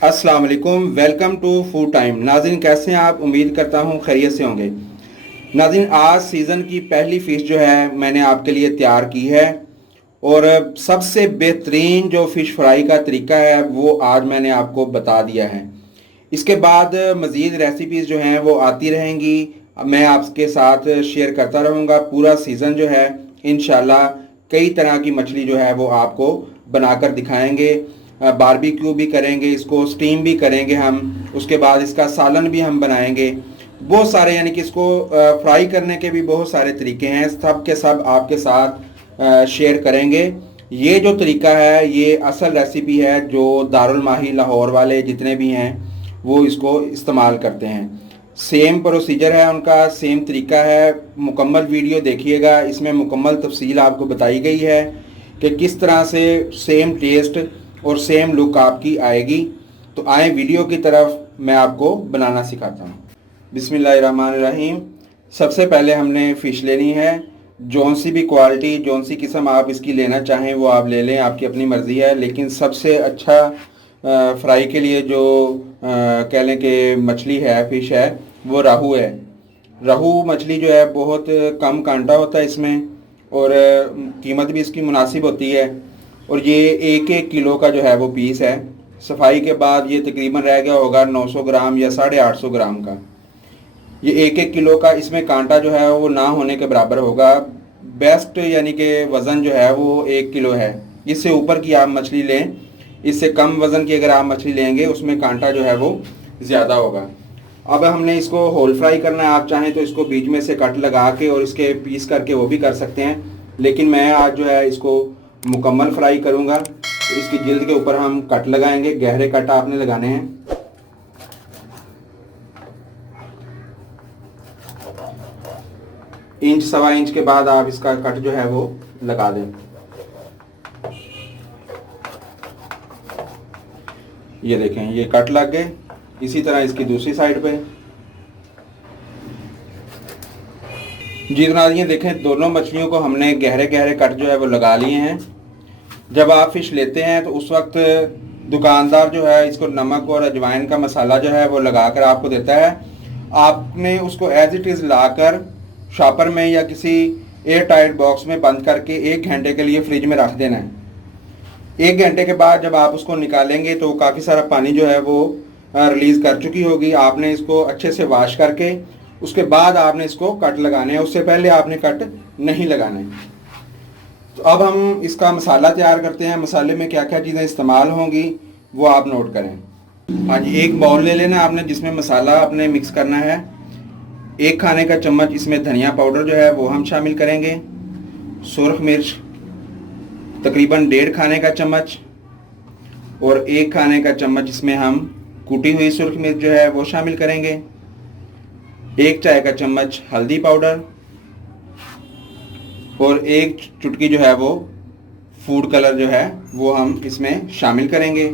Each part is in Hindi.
अस्सलाम वालेकुम, वेलकम टू फूड टाइम। नाज़रीन, कैसे हैं आप? उम्मीद करता हूँ खैरियत से होंगे। नाज़रीन, आज सीज़न की पहली फ़िश जो है मैंने आपके लिए तैयार की है, और सबसे बेहतरीन जो फ़िश फ्राई का तरीका है वो आज मैंने आपको बता दिया है। इसके बाद मज़ीद रेसिपीज़ जो हैं वो आती रहेंगी, मैं आपके साथ शेयर करता रहूँगा। पूरा सीज़न जो है इंशाल्लाह कई तरह की मछली जो है वो आपको बनाकर दिखाएंगे। बारबेक्यू भी करेंगे, इसको स्टीम भी करेंगे हम, उसके बाद इसका सालन भी हम बनाएंगे। बहुत सारे, यानी कि इसको फ्राई करने के भी बहुत सारे तरीके हैं, सब के सब आपके साथ शेयर करेंगे। ये जो तरीका है ये असल रेसिपी है जो दारुल माही लाहौर वाले जितने भी हैं वो इसको इस्तेमाल करते हैं। सेम प्रोसीजर है उनका, सेम तरीका है। मुकम्मल वीडियो देखिएगा, इसमें मुकम्मल तफसील आपको बताई गई है कि किस तरह से सेम टेस्ट और सेम लुक आपकी आएगी। तो आए वीडियो की तरफ, मैं आपको बनाना सिखाता हूँ। बिस्मिल्लाहिर्रहमानिर्रहीम। सबसे पहले हमने फ़िश लेनी है, जौन सी भी क्वालिटी, जौन सी किस्म आप इसकी लेना चाहें वो आप ले लें, आपकी अपनी मर्ज़ी है। लेकिन सबसे अच्छा फ्राई के लिए जो कह लें कि मछली है, फ़िश है, वो राहू है। रोहू मछली जो है बहुत कम कांटा होता है इसमें, और कीमत भी इसकी मुनासिब होती है। और ये 1-1 किलो का जो है वो पीस है। सफाई के बाद ये तकरीबन रह गया होगा 900 ग्राम या 850 ग्राम का। ये 1-1 किलो का इसमें कांटा जो है वो ना होने के बराबर होगा। बेस्ट यानी कि वज़न जो है वो 1 किलो है। इससे ऊपर की आप मछली लें, इससे कम वज़न की अगर आप मछली लेंगे उसमें कांटा जो है वो ज़्यादा होगा। अब हमने इसको होल फ्राई करना है। आप चाहें तो इसको बीच में से कट लगा के और इसके पीस करके वो भी कर सकते हैं, लेकिन मैं आज जो है इसको मुकम्मल फ्राई करूँगा। तो इसकी जिल्द के ऊपर हम कट लगाएंगे, गहरे कट आपने लगाने हैं। इंच सवा इंच के बाद आप इसका कट जो है वो लगा दें। ये देखें, ये कट लग गए। इसी तरह इसकी दूसरी साइड पे जी जनाब, ये देखें, दोनों मछलियों को हमने गहरे गहरे कट जो है वो लगा लिए हैं। जब आप फ़िश लेते हैं तो उस वक्त दुकानदार जो है इसको नमक और अजवाइन का मसाला जो है वो लगा कर आपको देता है। आपने उसको एज इट इज़ लाकर शॉपर में या किसी एयर टाइट बॉक्स में बंद करके 1 घंटे के लिए फ्रिज में रख देना है। 1 घंटे के बाद जब आप उसको निकालेंगे तो काफ़ी सारा पानी जो है वो रिलीज़ कर चुकी होगी। आपने इसको अच्छे से वॉश करके उसके बाद आपने इसको कट लगाने हैं, उससे पहले आपने कट नहीं लगाने। तो अब हम इसका मसाला तैयार करते हैं। मसाले में क्या क्या चीज़ें इस्तेमाल होंगी वो आप नोट करें। हाँ जी, एक बाउल ले लेना आपने जिसमें मसाला आपने मिक्स करना है। 1 खाने का चम्मच इसमें धनिया पाउडर जो है वो हम शामिल करेंगे। सुरख मिर्च तकरीबन 1.5 खाने का चम्मच, और 1 खाने का चम्मच इसमें हम कूटी हुई सुरख मिर्च जो है वो शामिल करेंगे। 1 चाय का चम्मच हल्दी पाउडर, और 1 चुटकी जो है वो फूड कलर जो है वो हम इसमें शामिल करेंगे।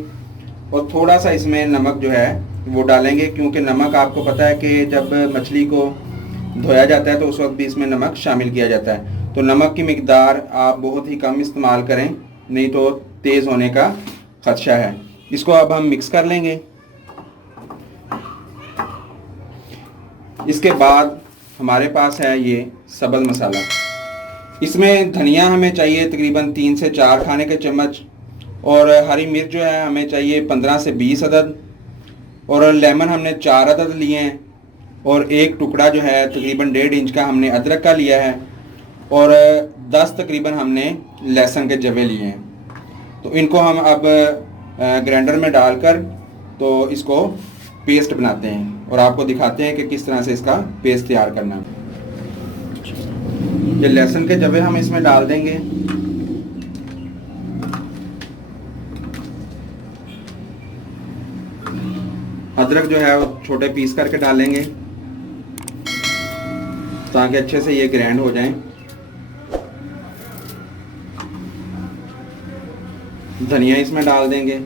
और थोड़ा सा इसमें नमक जो है वो डालेंगे, क्योंकि नमक आपको पता है कि जब मछली को धोया जाता है तो उस वक्त भी इसमें नमक शामिल किया जाता है। तो नमक की मिकदार आप बहुत ही कम इस्तेमाल करें, नहीं तो तेज़ होने का खदशा है। इसको अब हम मिक्स कर लेंगे। इसके बाद हमारे पास है ये सब्ज़ मसाला। इसमें धनिया हमें चाहिए तकरीबन 3 से 4 खाने के चम्मच, और हरी मिर्च जो है हमें चाहिए 15 से 20 अदद, और लेमन हमने 4 अदद लिए हैं, और एक टुकड़ा जो है तकरीबन 1.5 इंच का हमने अदरक का लिया है, और 10 तकरीबन हमने लहसुन के जवे लिए हैं। तो इनको हम अब ग्राइंडर में डालकर तो इसको पेस्ट बनाते हैं, और आपको दिखाते हैं कि किस तरह से इसका पेस्ट तैयार करना है। ये लहसुन के जवे हम इसमें डाल देंगे। अदरक जो है वो छोटे पीस करके डालेंगे ताकि अच्छे से ये ग्राइंड हो जाएं। धनिया इसमें डाल देंगे।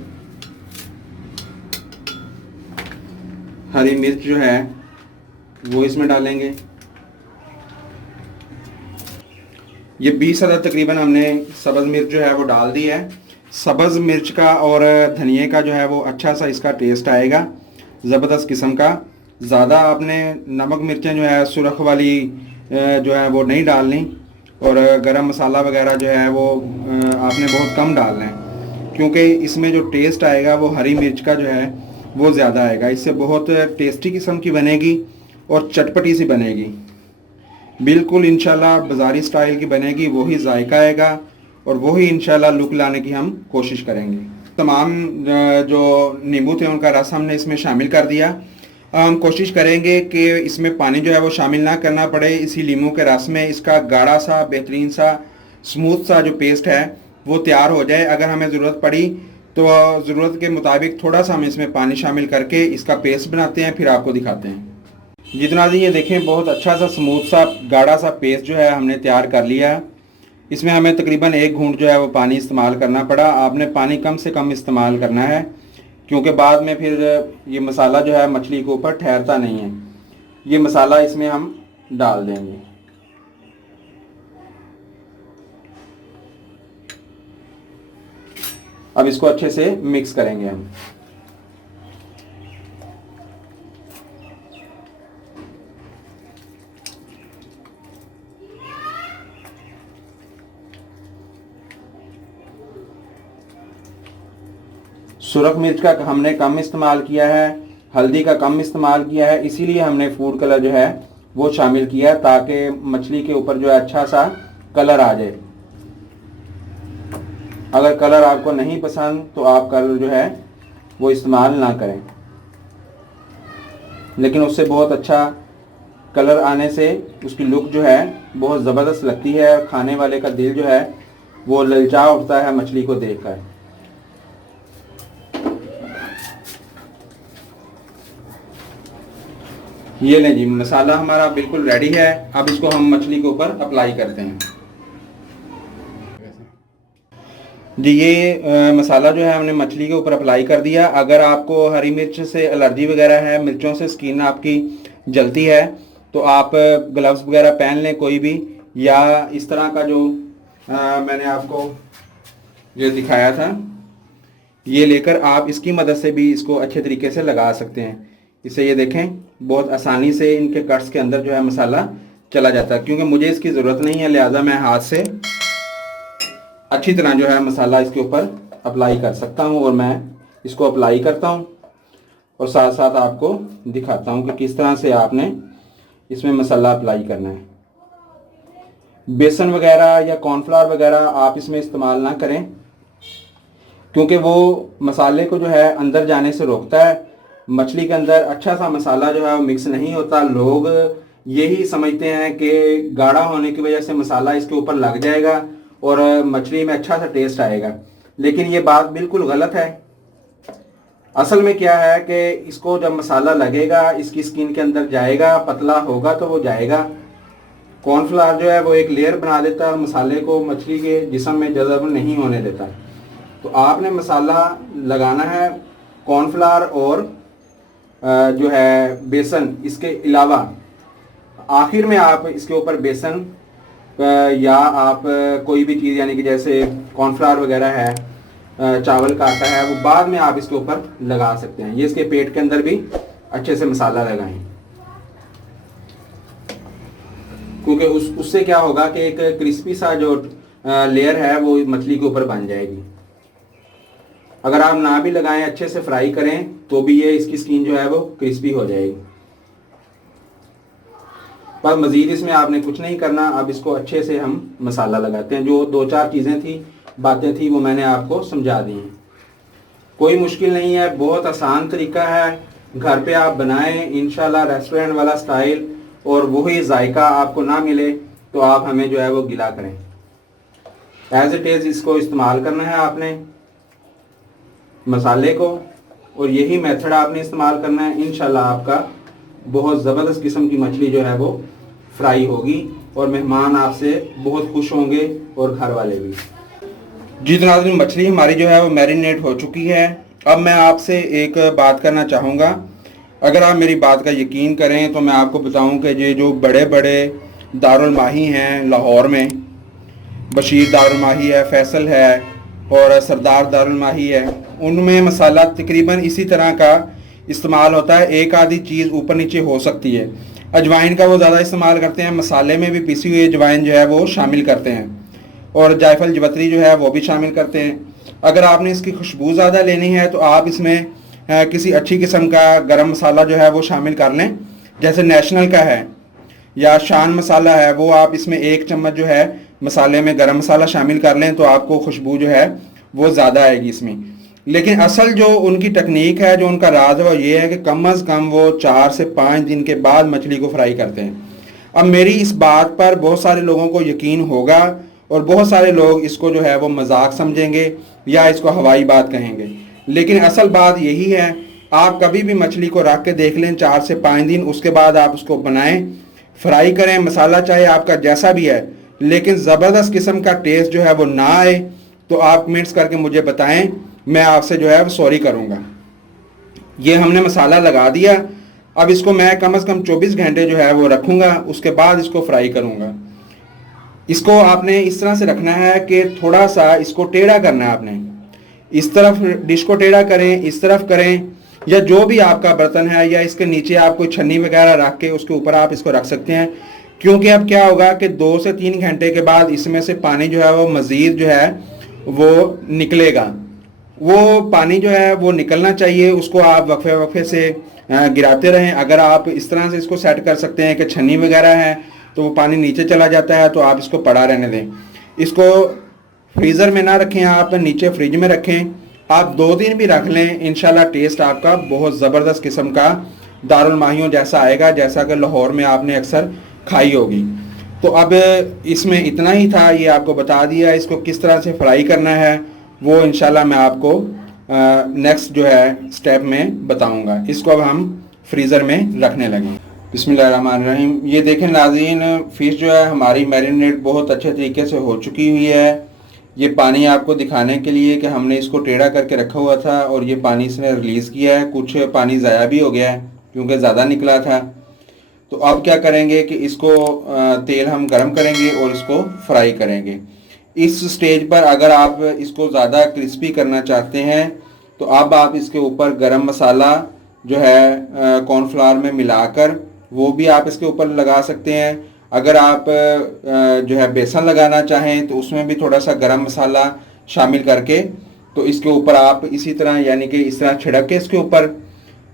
हरी मिर्च जो है वो इसमें डालेंगे। ये 20 अदद तकरीबन हमने सब्ज़ मिर्च जो है वो डाल दी है। सब्ज़ मिर्च का और धनिए का जो है वो अच्छा सा इसका टेस्ट आएगा, ज़बरदस्त किस्म का। ज़्यादा आपने नमक मिर्चें जो है सुरख वाली जो है वो नहीं डालनी, और गरम मसाला वगैरह जो है वो आपने बहुत कम डालना है, क्योंकि इसमें जो टेस्ट आएगा वो हरी मिर्च का जो है वो ज़्यादा आएगा। इससे बहुत टेस्टी किस्म की बनेगी और चटपटी सी बनेगी, बिल्कुल इंशाल्लाह बाज़ारी स्टाइल की बनेगी। वही जायका आएगा और वही इंशाल्लाह लुक लाने की हम कोशिश करेंगे। तमाम जो नींबू थे उनका रस हमने इसमें शामिल कर दिया। हम कोशिश करेंगे कि इसमें पानी जो है वो शामिल ना करना पड़े। इसी नींबू के रस में इसका गाढ़ा सा बेहतरीन सा स्मूथ सा जो पेस्ट है वो तैयार हो जाए। अगर हमें ज़रूरत पड़ी तो ज़रूरत के मुताबिक थोड़ा सा हम इसमें पानी शामिल करके इसका पेस्ट बनाते हैं, फिर आपको दिखाते हैं। जितना जी ये देखें बहुत अच्छा सा स्मूथ सा गाढ़ा सा पेस्ट जो है हमने तैयार कर लिया है। इसमें हमें तकरीबन 1 घूंट जो है वो पानी इस्तेमाल करना पड़ा। आपने पानी कम से कम इस्तेमाल करना है, क्योंकि बाद में फिर ये मसाला जो है मछली के ऊपर ठहरता नहीं है। ये मसाला इसमें हम डाल देंगे। अब इसको अच्छे से मिक्स करेंगे हम। सुरख मिर्च का हमने कम इस्तेमाल किया है, हल्दी का कम इस्तेमाल किया है, इसीलिए हमने फूड कलर जो है वो शामिल किया ताकि मछली के ऊपर जो है अच्छा सा कलर आ जाए। अगर कलर आपको नहीं पसंद तो आप कलर जो है वो इस्तेमाल ना करें, लेकिन उससे बहुत अच्छा कलर आने से उसकी लुक जो है बहुत ज़बरदस्त लगती है और खाने वाले का दिल जो है वो ललचा उठता है मछली को देखकर। ये लें जी, मसाला हमारा बिल्कुल रेडी है। अब इसको हम मछली के ऊपर अप्लाई करते हैं। जी ये मसाला जो है हमने मछली के ऊपर अप्लाई कर दिया। अगर आपको हरी मिर्च से एलर्जी वगैरह है, मिर्चों से स्किन आपकी जलती है, तो आप ग्लव्स वगैरह पहन लें कोई भी, या इस तरह का जो मैंने आपको जो दिखाया था ये लेकर आप इसकी मदद से भी इसको अच्छे तरीके से लगा सकते हैं। इसे ये देखें बहुत आसानी से इनके कट्स के अंदर जो है मसाला चला जाता है। क्योंकि मुझे इसकी ज़रूरत नहीं है, लिहाजा मैं हाथ से अच्छी तरह जो है मसाला इसके ऊपर अप्लाई कर सकता हूँ। और मैं इसको अप्लाई करता हूँ और साथ साथ आपको दिखाता हूँ कि किस तरह से आपने इसमें मसाला अप्लाई करना है। बेसन वगैरह या कॉर्नफ्लावर वगैरह आप इसमें इस्तेमाल ना करें, क्योंकि वो मसाले को जो है अंदर जाने से रोकता है। मछली के अंदर अच्छा सा मसाला जो है वो मिक्स नहीं होता। लोग यही समझते हैं कि गाढ़ा होने की वजह से मसाला इसके ऊपर लग जाएगा और मछली में अच्छा सा टेस्ट आएगा, लेकिन ये बात बिल्कुल गलत है। असल में क्या है कि इसको जब मसाला लगेगा इसकी स्किन के अंदर जाएगा, पतला होगा तो वो जाएगा। कॉर्नफ्लावर जो है वो एक लेयर बना देता है, मसाले को मछली के जिस्म में जज़ब नहीं होने देता। तो आपने मसाला लगाना है कॉर्नफ्लावर और जो है बेसन, इसके अलावा आखिर में आप इसके ऊपर बेसन या आप कोई भी चीज़, यानी कि जैसे कॉर्नफ्लावर वगैरह है, चावल का आटा है, वो बाद में आप इसके ऊपर लगा सकते हैं। ये इसके पेट के अंदर भी अच्छे से मसाला लगाएं, क्योंकि उससे क्या होगा कि एक क्रिस्पी सा जो लेयर है वो मछली के ऊपर बन जाएगी। अगर आप ना भी लगाएं, अच्छे से फ्राई करें, तो भी ये इसकी स्किन जो है वो क्रिस्पी हो जाएगी। पर मज़ीद इसमें आपने कुछ नहीं करना। अब इसको अच्छे से हम मसाला लगाते हैं। जो 2-4 चीज़ें थी, बातें थी, वो मैंने आपको समझा दी हैं। कोई मुश्किल नहीं है, बहुत आसान तरीका है। घर पे आप बनाएं इंशाल्लाह रेस्टोरेंट वाला स्टाइल, और वही जायका आपको ना मिले तो आप हमें जो है वो गिला करें। एज इट इज़ इसको इस्तेमाल करना है आपने मसाले को, और यही मेथड आपने इस्तेमाल करना है। इंशाल्लाह आपका बहुत ज़बरदस्त किस्म की मछली जो है वो फ्राई होगी और मेहमान आपसे बहुत खुश होंगे और घर वाले भी। जी जनाब, मछली हमारी जो है वो मैरिनेट हो चुकी है। अब मैं आपसे एक बात करना चाहूँगा। अगर आप मेरी बात का यकीन करें तो मैं आपको बताऊं कि ये जो बड़े बड़े दारुल माही हैं लाहौर में, बशीर दारुल माही है, फैसल है, और सरदार दारुल माही है, उनमें मसाला तकरीबन इसी तरह का इस्तेमाल होता है। एक आधी चीज़ ऊपर नीचे हो सकती है। अजवाइन का वो ज़्यादा इस्तेमाल करते हैं, मसाले में भी पिसी हुई अजवाइन जो है वो शामिल करते हैं, और जायफल जवतरी जो है वो भी शामिल करते हैं। अगर आपने इसकी खुशबू ज़्यादा लेनी है तो आप इसमें किसी अच्छी किस्म का गरम मसाला जो है वो शामिल कर लें, जैसे नेशनल का है या शान मसाला है, वो आप इसमें 1 चम्मच जो है मसाले में गरम मसाला शामिल कर लें तो आपको खुशबू जो है वो ज़्यादा आएगी इसमें। लेकिन असल जो उनकी टेक्निक है, जो उनका राज है, वो ये है कि कम अज़ कम वो 4 से 5 दिन के बाद मछली को फ्राई करते हैं। अब मेरी इस बात पर बहुत सारे लोगों को यकीन होगा और बहुत सारे लोग इसको जो है वो मजाक समझेंगे या इसको हवाई बात कहेंगे, लेकिन असल बात यही है। आप कभी भी मछली को रख के देख लें 4 से 5 दिन, उसके बाद आप उसको बनाएं, फ्राई करें, मसाला चाहे आपका जैसा भी है, लेकिन ज़बरदस्त किस्म का टेस्ट जो है वो ना आए तो आप कमेंट्स करके मुझे बताएं, मैं आपसे जो है वो सॉरी करूँगा। ये हमने मसाला लगा दिया, अब इसको मैं कम से कम 24 घंटे जो है वो रखूँगा, उसके बाद इसको फ्राई करूँगा। इसको आपने इस तरह से रखना है कि थोड़ा सा इसको टेढ़ा करना है आपने, इस तरफ डिश को टेढ़ा करें, इस तरफ करें, या जो भी आपका बर्तन है, या इसके नीचे आप कोई छन्नी वगैरह रख के उसके ऊपर आप इसको रख सकते हैं। क्योंकि अब क्या होगा कि 2 से 3 घंटे के बाद इसमें से पानी जो है वो मज़ीद जो है वो निकलेगा। वो पानी जो है वो निकलना चाहिए, उसको आप वक्फे वक्फे से गिराते रहें। अगर आप इस तरह से इसको सेट कर सकते हैं कि छन्नी वगैरह है तो वो पानी नीचे चला जाता है, तो आप इसको पड़ा रहने दें। इसको फ्रीज़र में ना रखें, आप नीचे फ्रिज में रखें। आप 2 दिन भी रख लें, इंशाल्लाह टेस्ट आपका बहुत ज़बरदस्त किस्म का दारुल माहियों जैसा आएगा, जैसा कि लाहौर में आपने अक्सर खाई होगी। तो अब इसमें इतना ही था, ये आपको बता दिया। इसको किस तरह से फ्राई करना है वो इंशाल्लाह मैं आपको नेक्स्ट जो है स्टेप में बताऊंगा। इसको अब हम फ्रीज़र में रखने लगे। बिस्मिल्लाहिर्रहमानिर्रहीम। ये देखें नाज़रीन, फ़िश जो है हमारी मैरिनेट बहुत अच्छे तरीके से हो चुकी हुई है। ये पानी आपको दिखाने के लिए कि हमने इसको टेढ़ा करके रखा हुआ था और ये पानी इसने रिलीज़ किया है। कुछ पानी ज़ाया भी हो गया है क्योंकि ज़्यादा निकला था। तो अब क्या करेंगे कि इसको तेल हम गरम करेंगे और इसको फ्राई करेंगे। इस स्टेज पर अगर आप इसको ज़्यादा क्रिस्पी करना चाहते हैं तो अब आप इसके ऊपर गरम मसाला जो है कॉर्नफ्लावर में मिलाकर वो भी आप इसके ऊपर लगा सकते हैं। अगर आप जो है बेसन लगाना चाहें तो उसमें भी थोड़ा सा गरम मसाला शामिल करके तो इसके ऊपर आप इसी तरह यानी कि इस तरह छिड़क के इसके ऊपर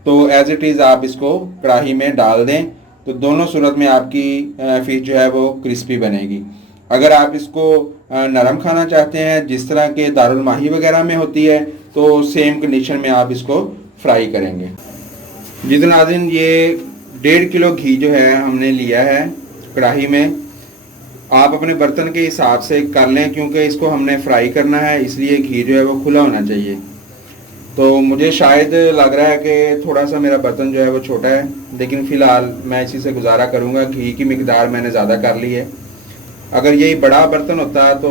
तो एज इट इज़ आप इसको कढ़ाई में डाल दें, तो दोनों सूरत में आपकी फ़िश जो है वो क्रिस्पी बनेगी। अगर आप इसको नरम खाना चाहते हैं जिस तरह के दारुल माही वगैरह में होती है तो सेम कंडीशन में आप इसको फ्राई करेंगे। जितना नाज़रीन, ये 1.5 किलो घी जो है हमने लिया है कढ़ाई में। आप अपने बर्तन के हिसाब से कर लें क्योंकि इसको हमने फ्राई करना है, इसलिए घी जो है वो खुला होना चाहिए। तो मुझे शायद लग रहा है कि थोड़ा सा मेरा बर्तन जो है वो छोटा है, लेकिन फ़िलहाल मैं इसी से गुजारा करूँगा। घी की मिकदार मैंने ज़्यादा कर ली है। अगर यही बड़ा बर्तन होता तो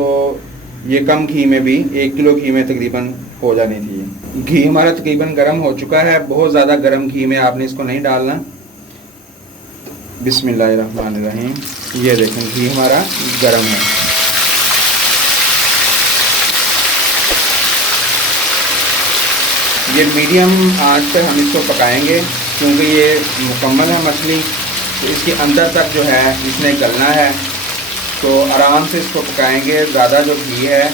ये कम घी में भी 1 किलो घी में तकरीबन हो जानी थी। घी हमारा तकरीबन गर्म हो चुका है। बहुत ज़्यादा गर्म घी में आपने इसको नहीं डालना। बिस्मिल्लाहिर्रहमानिर्रहीम। ये देखें घी हमारा गर्म है। ये मीडियम आंच पर हम इसको पकाएंगे क्योंकि ये मुकम्मल है मछली, तो इसके अंदर तक जो है इसने गलना है। तो आराम से इसको पकाएंगे। ज़्यादा जो घी है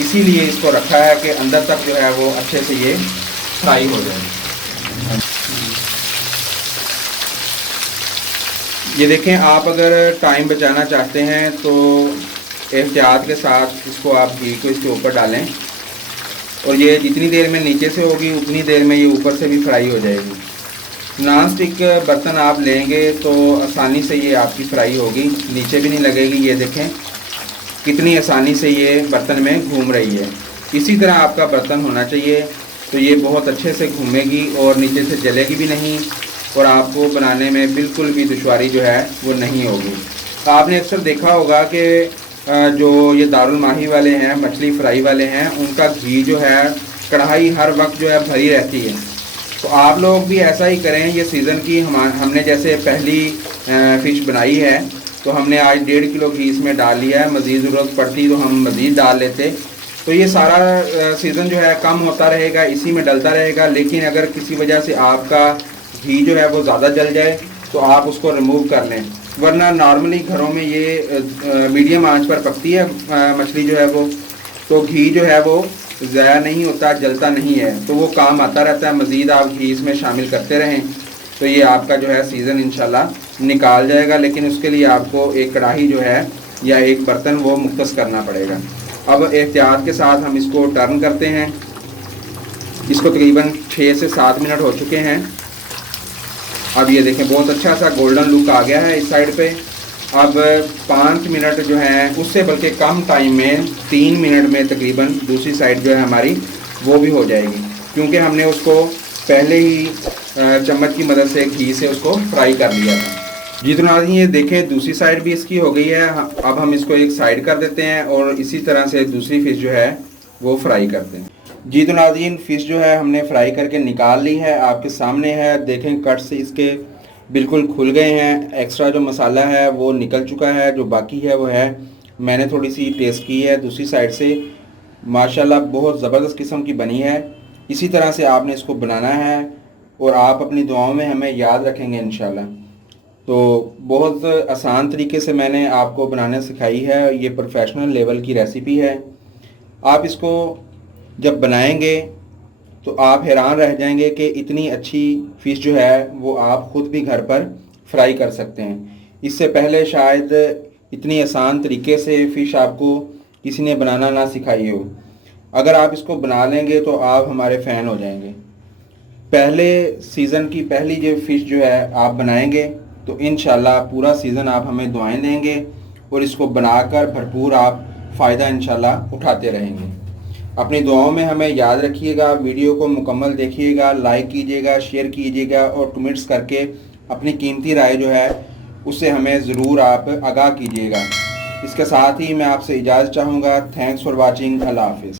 इसीलिए इसको रखा है कि अंदर तक जो है वो अच्छे से ये फ्राई हो जाए। ये देखें, आप अगर टाइम बचाना चाहते हैं तो एहतियात के साथ इसको आप घी को इसके ऊपर डालें और ये जितनी देर में नीचे से होगी उतनी देर में ये ऊपर से भी फ्राई हो जाएगी। नॉन स्टिक बर्तन आप लेंगे तो आसानी से ये आपकी फ्राई होगी, नीचे भी नहीं लगेगी। ये देखें कितनी आसानी से ये बर्तन में घूम रही है। इसी तरह आपका बर्तन होना चाहिए तो ये बहुत अच्छे से घूमेगी और नीचे से जलेगी भी नहीं और आपको बनाने में बिल्कुल भी दुश्वारी जो है वो नहीं होगी। आपने अक्सर देखा होगा कि जो ये दारुल माही वाले हैं, मछली फ्राई वाले हैं, उनका घी जो है कढ़ाई हर वक्त जो है भरी रहती है। तो आप लोग भी ऐसा ही करें। ये सीज़न की हमने जैसे पहली फ़िश बनाई है तो हमने आज 1.5 किलो घी इसमें डाल लिया है। मज़ीद ज़रूरत पड़ती तो हम मज़ीद डाल लेते, तो ये सारा सीज़न जो है कम होता रहेगा, इसी में डलता रहेगा। लेकिन अगर किसी वजह से आपका घी जो है वो ज़्यादा जल जाए तो आप उसको रिमूव कर लें, वरना नॉर्मली घरों में ये मीडियम आंच पर पकती है मछली जो है वो, तो घी जो है वो ज़ाया नहीं होता, जलता नहीं है, तो वो काम आता रहता है। मज़ीद आप घी इसमें शामिल करते रहें तो ये आपका जो है सीज़न इंशाल्लाह निकाल जाएगा। लेकिन उसके लिए आपको एक कढ़ाई जो है या एक बर्तन वो मुख्तस करना पड़ेगा। अब एहतियात के साथ हम इसको टर्न करते हैं। इसको तकरीबन 6 से 7 मिनट हो चुके हैं। अब ये देखें बहुत अच्छा सा गोल्डन लुक आ गया है इस साइड पे। अब 5 मिनट जो है उससे बल्कि कम टाइम में 3 मिनट में तकरीबन दूसरी साइड जो है हमारी वो भी हो जाएगी, क्योंकि हमने उसको पहले ही चम्मच की मदद से घी से उसको फ्राई कर लिया था। जी तो नाज़रीन ये देखें दूसरी साइड भी इसकी हो गई है। अब हम इसको एक साइड कर देते हैं और इसी तरह से दूसरी फ़िश जो है वो फ्राई करते हैं। जी तो नाज़रीन फ़िश जो है हमने फ्राई करके निकाल ली है, आपके सामने है। देखें कट से इसके बिल्कुल खुल गए हैं, एक्स्ट्रा जो मसाला है वो निकल चुका है, जो बाकी है वो है। मैंने थोड़ी सी टेस्ट की है दूसरी साइड से, माशाल्लाह बहुत ज़बरदस्त किस्म की बनी है। इसी तरह से आपने इसको बनाना है और आप अपनी दुआओं में हमें याद रखेंगे इंशाल्लाह। तो बहुत आसान तरीके से मैंने आपको बनाना सिखाई है, ये प्रोफेशनल लेवल की रेसिपी है। आप इसको जब बनाएंगे तो आप हैरान रह जाएंगे कि इतनी अच्छी फ़िश जो है वो आप ख़ुद भी घर पर फ्राई कर सकते हैं। इससे पहले शायद इतनी आसान तरीके से फ़िश आपको किसी ने बनाना ना सिखाई हो। अगर आप इसको बना लेंगे तो आप हमारे फ़ैन हो जाएंगे। पहले सीज़न की पहली जो फ़िश जो है आप बनाएंगे तो इंशाल्लाह पूरा सीज़न आप हमें दुआएं देंगे और इसको बनाकर भरपूर आप फ़ायदा इंशाल्लाह उठाते रहेंगे। अपनी दुआओं में हमें याद रखिएगा। वीडियो को मुकम्मल देखिएगा, लाइक कीजिएगा, शेयर कीजिएगा और कमेंट्स करके अपनी कीमती राय जो है उससे हमें ज़रूर आप आगाह कीजिएगा। इसके साथ ही मैं आपसे इजाज़त चाहूँगा। Thanks for watching. अल्लाह हाफ़िज़।